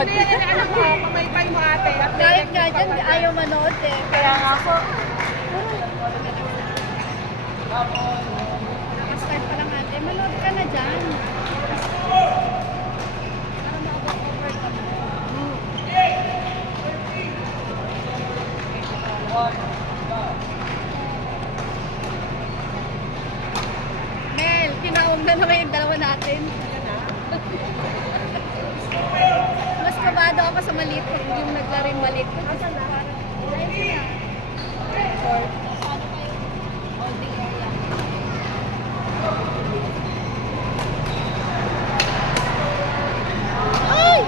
manood. Ano mo, pamaypay mo ate. Kahit nga dyan, ayaw manood eh. Kaya nga po. Nakastart pa lang ate. Manood ka na dyan. Para makapag-cover ka mo. Mel, tinawag na naman yung dalawa natin. Mas kabado ako sa maliit ko yung naglaro yung maliit ko. Ayun siya. Paano kayo? Holding area. Ay!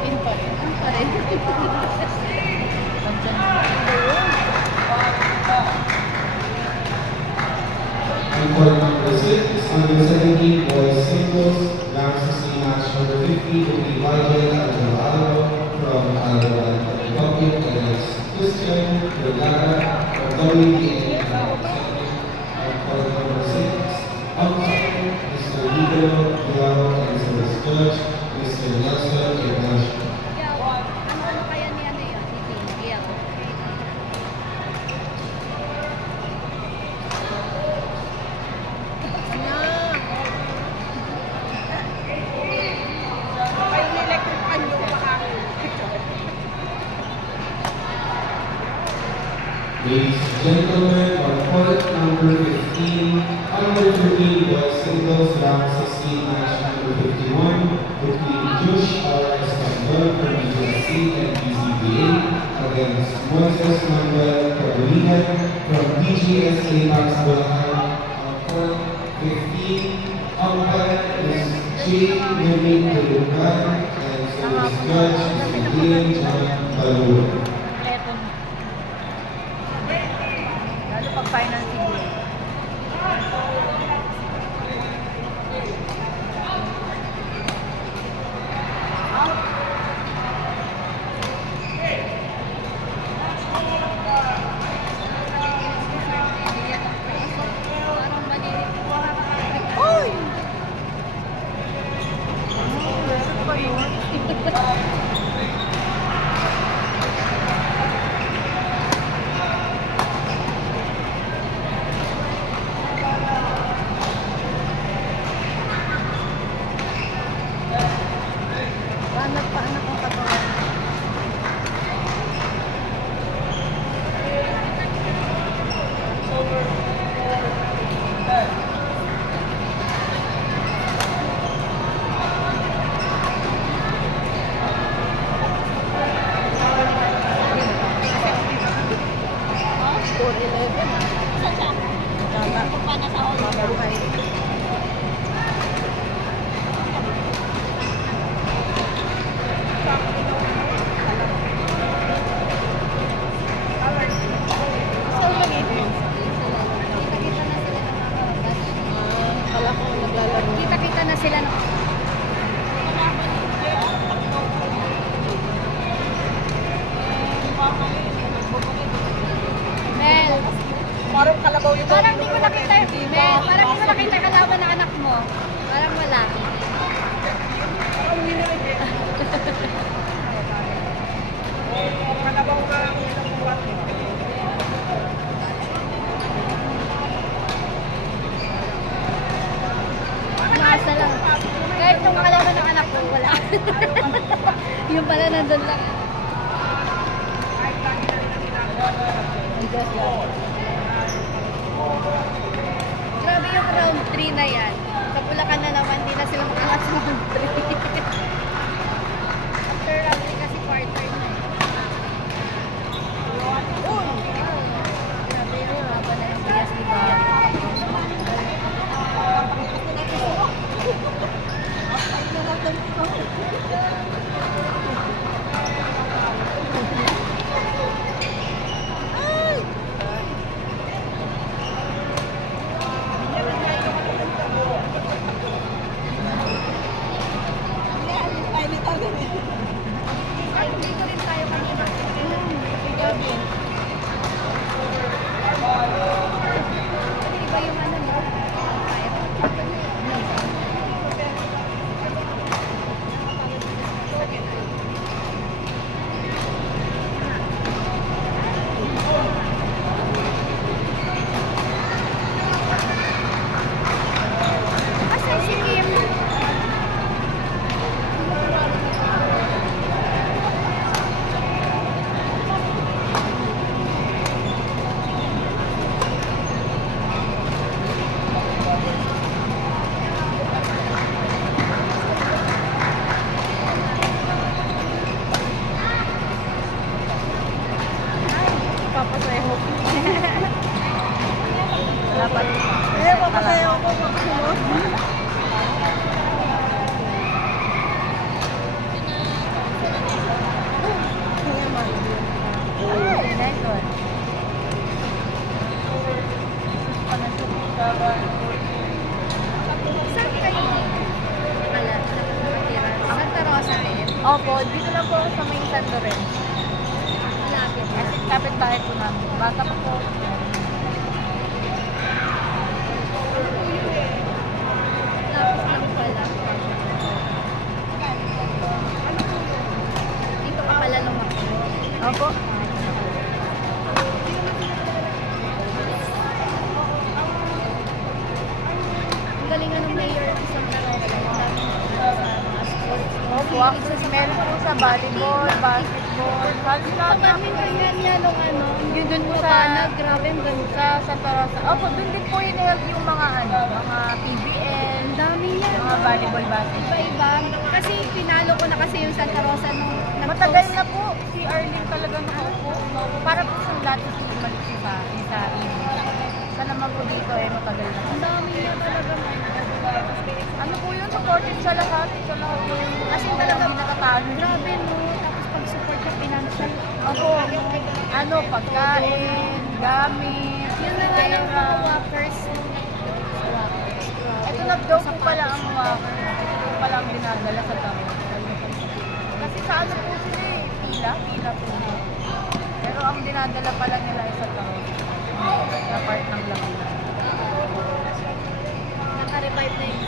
In pa rin. In pa rin. And for number 6, under 17 boys singles, round 16 match number 50 will be Nigel Alvarado from Alvarado Republic against Christian Vergara from WBA. And for number 6, outside, Mr. Lido Diao and service judge, Mr. Nelson Ignacio. Ano kaya ni ano yun? Ni Miguel. May electric pan yung makakit. Ladies and gentlemen, on court number 15, under 15 boys singles round 16 match number 51 between Josh R. Estandon from BGSC and BCBA against Moises Manuel Carolina from BGSA Max Bulacan. On court 15, umpire is J. Newman Tulugan and service judge is Ian John Balur. Kompleto na. Lalo pag financing mo. Parang maliit. Uy! Paano pa anak ang katawan? Kita-kita na sila ng Mel, Parang kalabaw yung parang di ko nakita Mel, parang di ko nakita kalaban ng anak mo. Parang wala. kalabaw ka ang isang buwan. Umaasa lang. Kahit nung kalaban ng anak ko, wala. Yung pala nandun lang. Grabe yung round 3 na yan. Sa Bulacan na naman, hindi na sila makalas sa round 3. After round 3 kasi quarter na. dito lang po ako sa may San Lorenzo. Malapit na. Kasi kapit-bahay po namin. Bata pa po. Lapis lang pala. Dito ka pala lumaki. Opo. Ang galing ng mayor ng isang Tarosa. Ang dami sa mga sports. Opo, actually meron po sa volleyball, basketball, halos lahat na. Badminton yan yan nung ano. Yun dun po Kabana, sa, grabe ang ganda. sa Santa Rosa. Opo, dun din po yung held yung mga ano, mga PBL, Ang dami yan. mga volleyball, basketball. Iba-iba. Kasi pinalo ko na kasi yung Santa Rosa nung Matagal na po, si Arlene talaga nakaupo. Para po sa lahat sa bumalik siya sa evening. Sa naman po dito matagal na. Ang dami niya talaga. Ano po yun, supported sa lahat. Sa lahat po yung, Kasi talaga natatalo. grabe no. Tapos pag-support ka financial. Ako, ano, pagkain, gamit, Yun na nga yung mga workers. ito nag-joke po pala ang walker. Ito pala ang dinadala sa tao. Kasi sa ano po sila pila po. Pero ang dinadala pala nila ay sa tao. Na part ng Laguna. Naka-revive na yun.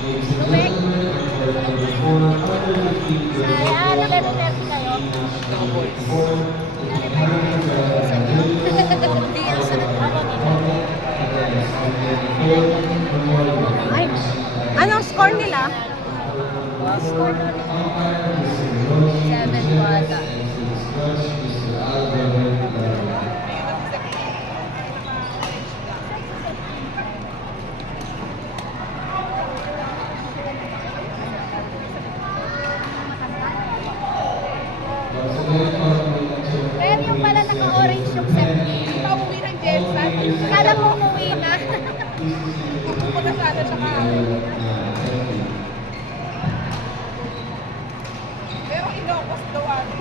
Ladies and gentlemen, on court number 4, under 15 girls Ay, ano, level 30 boys kayo? national 54, Ay, anong score nila? Seven po ata. Kaya yung pala naka-orange yung set. Pauwi ng Jensen. Kala mo umuwi na. Pupunta sana siya kahapon. Pero Ilocos daw ano.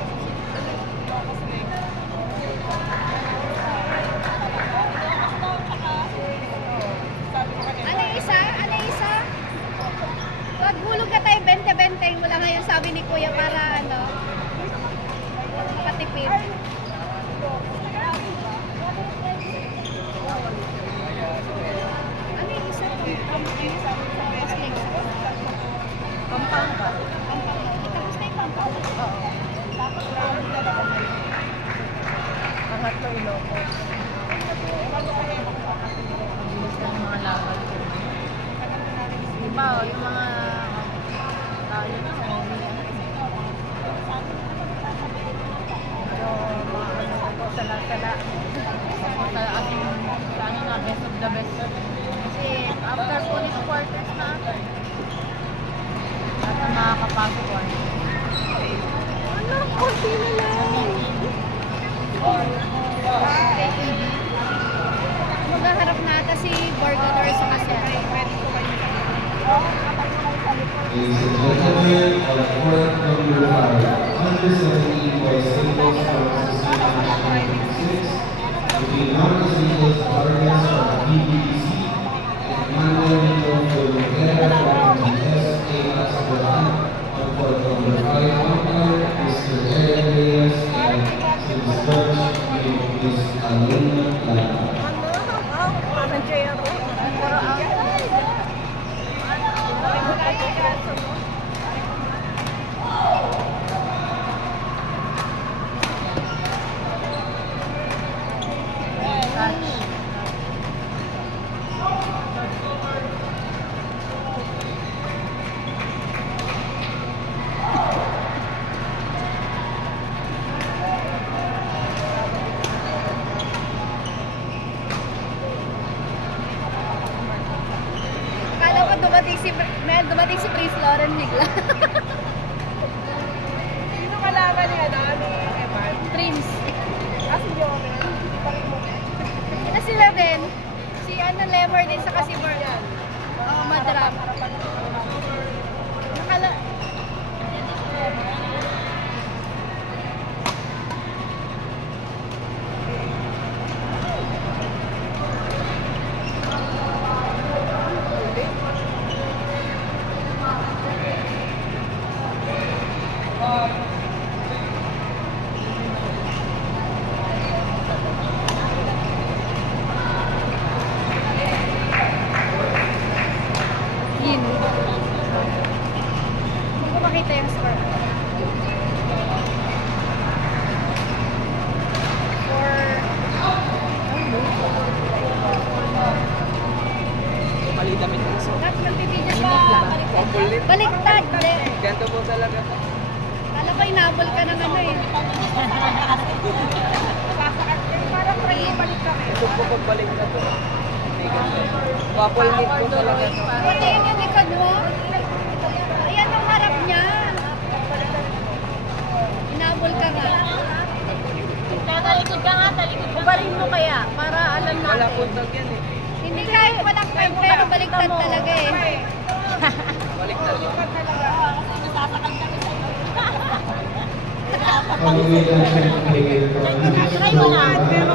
Ilocos Lake. Sabi ko kanina. Ano yung isa? Ano yung isa? Pag hulog ka tayo, 20-20 mo lang ngayon sabi ni Kuya para ano, makatipid. Ano yung isa? Tapos next. Pampanga. Tapos na yung Pampanga. Pangatlo Ilocos. Mabilis lang yung mga laban. Diba, yung mga tayo na, sala-sala. Sa ating, sa ano na, best of the best. Kasi after police quarters na ata. At ang makakapasok ko. Ano? Konti na lang. Maghaharap na ata si Borgador sa kasi. Ladies and gentlemen, on court number 5, under 17 boys singles from Cecilia National 6, between Marcos Nicholas Vargas from BBDC and Manuel Nico Folguera from GSA Asperhan. On court number 5, umpire Mr. Eric Reyes and St. George with Ms. Alina Lana. Parang JR. Pero ang Akala ko dumating si Prince Lauren bigla. Sino kalaban niya na? Ni Eman? Prince. Kasi Jomen. Hindi pa rin mo. Na sila din. Si ano, Lemmer din sa kasi Oo, Madram. Nakala... hinabol ka ng ano eh. Sasakit. Parang try mo balik kami. Ito po pagbalik na to. Waffle meat po talaga to. Pati yun yung likod mo. Ayan ang harap niya. Hinabol ka nga. Talikod ka nga, talikod. Ubarin mo kaya, para alam Wala natin. puntag yan eh. Hindi kahit walang time, pero baliktad talaga eh. Balik na to. Pag-uwi ang pinag-pagigil ko. Try mo na. Pero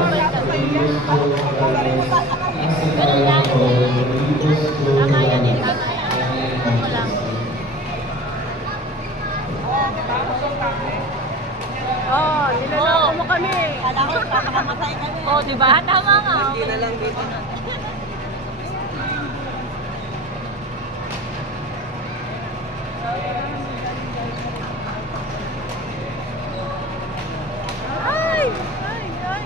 Tama yan eh, tama yan. Ito mo lang. Oh, niloloko mo kami. Kala ko makakamatay kami. Oh, di ba? Tama nga. Hindi na lang dito. Ay! Ay! Ay!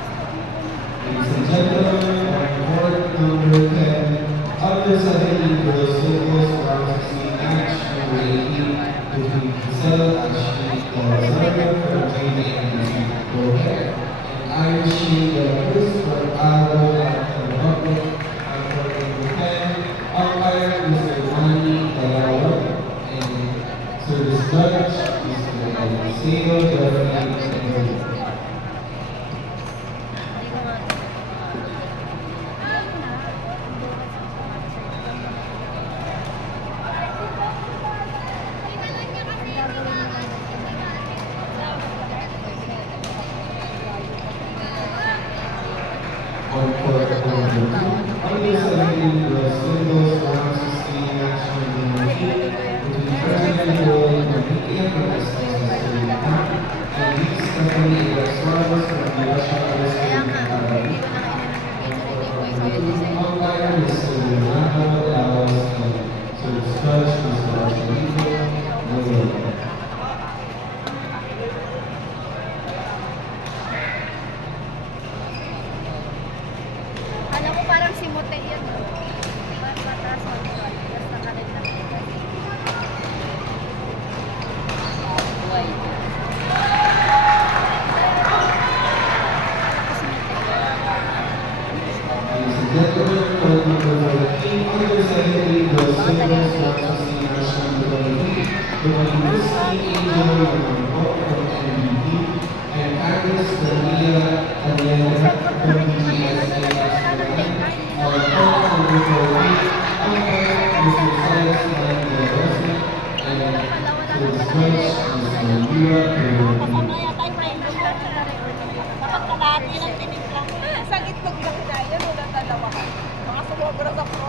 Ladies and gentlemen, on court number 10, under 17 girls singles round 16 match number 18 between Giselle Ashley Gonzaga from JDMC Goher and Irish De La Cruz from Aro Latin Republic. On court number 10, umpire Mr. Manny Dalawa and service judge Mr. Eliseo Jeffrey Enrique. On court number 2, under 17 girls singles round 16 match number 19 between President Joel Enrique from SSS and Lee Stephanie Suarez from the Russia Wrestling Academy. Umpire Mr. Leonardo Laos and service judge Mr. Angelico Manuel. Alam ko parang si Mote yan. Patas mo. Tapos nakalit na. Ladies and gentlemen, court number 14, under 17 girls singles round 16 match number 23 between Christy Angel Lamangkot from MVP and Agnes Daniela Allende from BGSA Restaurant. On court number 14, umpire Mr. Silas Mann and service judge Mr. Mira Peroni. Isang itlog lang kaya, wala dalawa. Mga sumobra sa pro.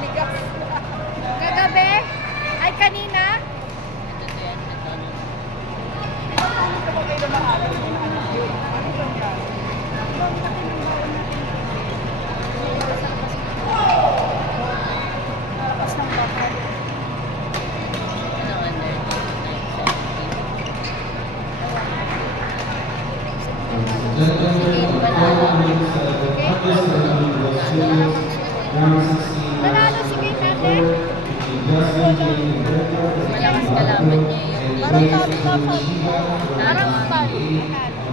Bigas. Kagabi? Ay, kanina? Ito mo kayo na maalam. Ano lang yan? Tapos ng bakal. Gentlemen, on court number 7, under 17 girls singles round 16 Nanalo match si Kate number ate? 4 between Justin J. Humberto from Malakas kalaban niya and Parang Joyce sabi J. Chiba from Parang pan.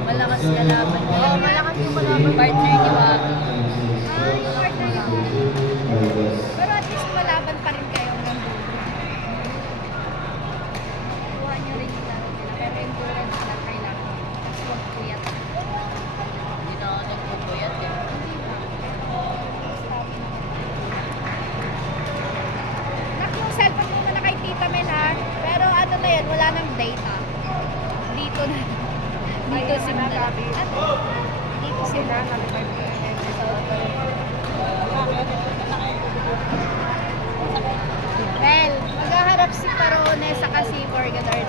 Malakas kalaban niya. Oo, malakas yung kalaban. Partner ni Wag. Pero at least malaban pa rin kayo hanggang dulo. Kuha nyo rin yung laro nila. Pero endurance lang kailangan. Tapos huwag puyat. Hindi na ako nagpupuyat eh. Nak, yung cellphone muna na kay Tita Mel ha. Pero ano na yan, wala nang data. Dito na. Dito Ay, sim ano, na lang. Gabi? Dito sim na lang. Well, maghaharap si Parone sa si Borgador